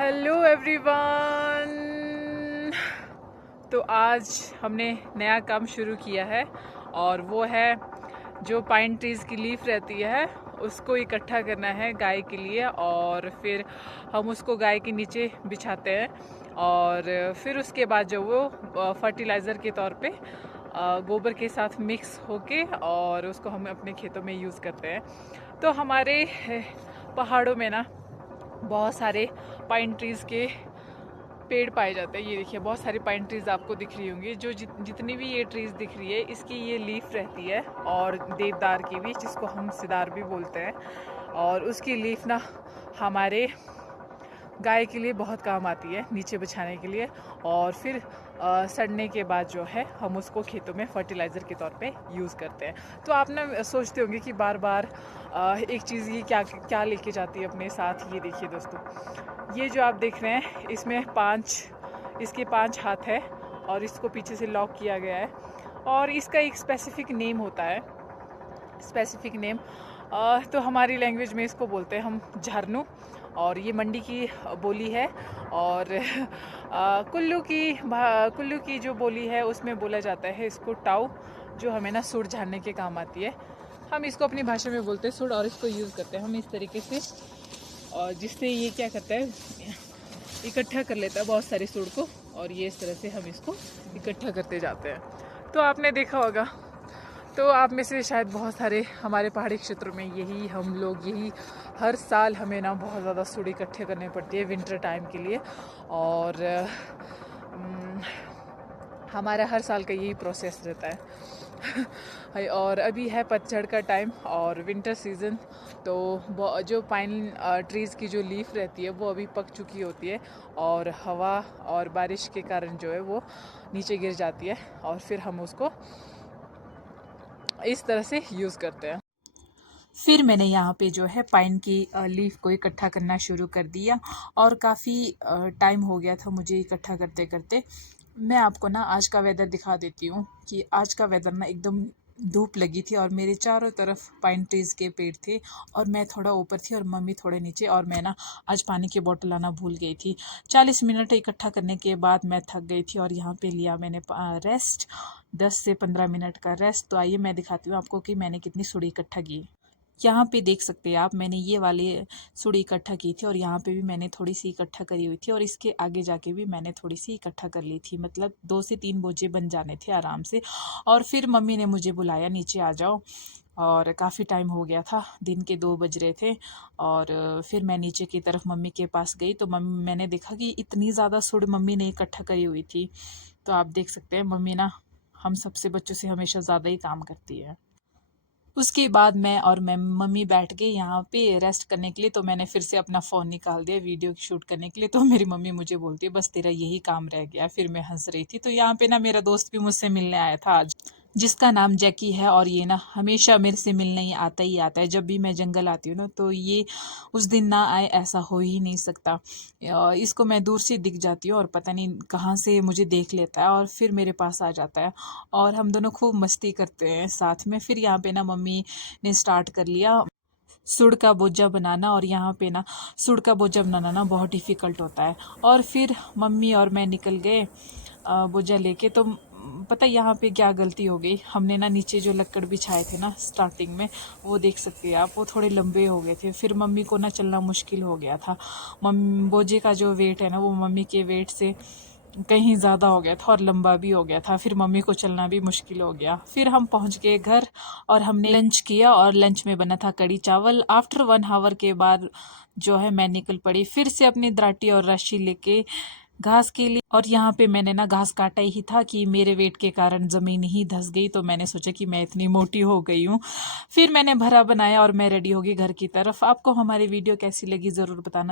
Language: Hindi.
Hello everyone. तो आज हमने नया काम शुरू किया है और वो है जो पाइन ट्रीज़ की लीफ रहती है उसको इकट्ठा करना है गाय के लिए, और फिर हम उसको गाय के नीचे बिछाते हैं और फिर उसके बाद जो वो फर्टिलाइज़र के तौर पे गोबर के साथ मिक्स होके और उसको हम अपने खेतों में यूज़ करते हैं। तो हमारे पहाड़ों में ना बहुत सारे पाइन ट्रीज़ के पेड़ पाए जाते हैं। ये देखिए बहुत सारी पाइन ट्रीज़ आपको दिख रही होंगी। जो जितनी भी ये ट्रीज़ दिख रही है इसकी ये लीफ रहती है, और देवदार की भी, जिसको हम सिदार भी बोलते हैं, और उसकी लीफ ना हमारे गाय के लिए बहुत काम आती है नीचे बिछाने के लिए, और फिर सड़ने के बाद जो है हम उसको खेतों में फर्टिलाइज़र के तौर पे यूज़ करते हैं। तो आप ना सोचते होंगे कि बार बार एक चीज़ ये क्या क्या लेके जाती है अपने साथ। ये देखिए दोस्तों, ये जो आप देख रहे हैं इसमें इसके 5 हाथ है और इसको पीछे से लॉक किया गया है, और इसका एक स्पेसिफिक नेम होता है। स्पेसिफिक नेम तो हमारी लैंग्वेज में इसको बोलते हैं हम झरनू, और ये मंडी की बोली है। और कुल्लू की जो बोली है उसमें बोला जाता है इसको टाऊ, जो हमें ना सुर झाड़ने के काम आती है। हम इसको अपनी भाषा में बोलते हैं सुर, और इसको यूज़ करते हैं हम इस तरीके से, और जिससे ये क्या करता है इकट्ठा कर लेता है बहुत सारे सुर को, और ये इस तरह से हम इसको इकट्ठा करते जाते हैं। तो आपने देखा होगा, तो आप में से शायद बहुत सारे हमारे पहाड़ी क्षेत्रों में यही हर साल हमें ना बहुत ज़्यादा सुर इकट्ठे करने पड़ती है विंटर टाइम के लिए, और हमारा हर साल का यही प्रोसेस रहता है। और अभी है पतझड़ का टाइम और विंटर सीज़न, तो जो पाइन ट्रीज़ की जो लीफ रहती है वो अभी पक चुकी होती है, और हवा और बारिश के कारण जो है वो नीचे गिर जाती है, और फिर हम उसको इस तरह से यूज़ करते हैं। फिर मैंने यहाँ पे जो है पाइन की लीफ को इकट्ठा करना शुरू कर दिया, और काफ़ी टाइम हो गया था मुझे इकट्ठा करते करते। मैं आपको ना आज का वेदर दिखा देती हूँ कि आज का वेदर ना एकदम धूप लगी थी, और मेरे चारों तरफ पाइन ट्रीज़ के पेड़ थे, और मैं थोड़ा ऊपर थी और मम्मी थोड़े नीचे, और मैं ना आज पानी की बोतल लाना भूल गई थी। 40 मिनट इकट्ठा करने के बाद मैं थक गई थी, और यहाँ पे लिया मैंने रेस्ट, 10 से 15 मिनट का रेस्ट। तो आइए मैं दिखाती हूँ आपको कि मैंने कितनी सुड़ी इकट्ठा की। यहाँ पे देख सकते हैं आप, मैंने ये वाली सुड़ी इकट्ठा की थी, और यहाँ पे भी मैंने थोड़ी सी इकट्ठा करी हुई थी, और इसके आगे जाके भी मैंने थोड़ी सी इकट्ठा कर ली थी। मतलब 2 से 3 बोझे बन जाने थे आराम से। और फिर मम्मी ने मुझे बुलाया, नीचे आ जाओ, और काफ़ी टाइम हो गया था, दिन के 2 बज रहे थे। और फिर मैं नीचे की तरफ मम्मी के पास गई, तो मैंने देखा कि इतनी ज़्यादा सुड़ मम्मी ने इकट्ठा करी हुई थी। तो आप देख सकते हैं मम्मी ना हम सबसे बच्चों से हमेशा ज़्यादा ही काम करती है। उसके बाद मैं मम्मी बैठ गए यहाँ पे रेस्ट करने के लिए। तो मैंने फिर से अपना फ़ोन निकाल दिया वीडियो शूट करने के लिए। तो मेरी मम्मी मुझे बोलती है बस तेरा यही काम रह गया। फिर मैं हंस रही थी। तो यहाँ पे ना मेरा दोस्त भी मुझसे मिलने आया था आज, जिसका नाम जैकी है, और ये ना हमेशा मेरे से मिलने ही आता है। जब भी मैं जंगल आती हूँ ना, तो ये उस दिन ना आए ऐसा हो ही नहीं सकता। इसको मैं दूर से दिख जाती हूँ, और पता नहीं कहाँ से मुझे देख लेता है और फिर मेरे पास आ जाता है, और हम दोनों खूब मस्ती करते हैं साथ में। फिर यहाँ पे ना मम्मी ने स्टार्ट कर लिया सुड़ का बोझा बनाना, और यहाँ पे ना सुड़ का बोझा बनाना ना बहुत डिफ़िकल्ट होता है। और फिर मम्मी और मैं निकल गए बोझा लेके। तो पता है यहाँ पे क्या गलती हो गई, हमने ना नीचे जो लक्कड़ बिछाए थे ना स्टार्टिंग में, वो देख सकते हैं आप, वो थोड़े लंबे हो गए थे। फिर मम्मी को ना चलना मुश्किल हो गया था। बोझे का जो वेट है ना, वो मम्मी के वेट से कहीं ज़्यादा हो गया था और लंबा भी हो गया था। फिर मम्मी को चलना भी मुश्किल हो गया। फिर हम पहुंच गए घर, और हमने लंच किया, और लंच में बना था कड़ी चावल। आफ्टर 1 आवर के बाद जो है मैं निकल पड़ी फिर से अपनी दराटी और रस्सी लेके घास के लिए। और यहाँ पे मैंने ना घास काटा ही था कि मेरे वेट के कारण ज़मीन ही धंस गई। तो मैंने सोचा कि मैं इतनी मोटी हो गई हूँ। फिर मैंने भरा बनाया और मैं रेडी हो गई घर की तरफ। आपको हमारी वीडियो कैसी लगी ज़रूर बताना।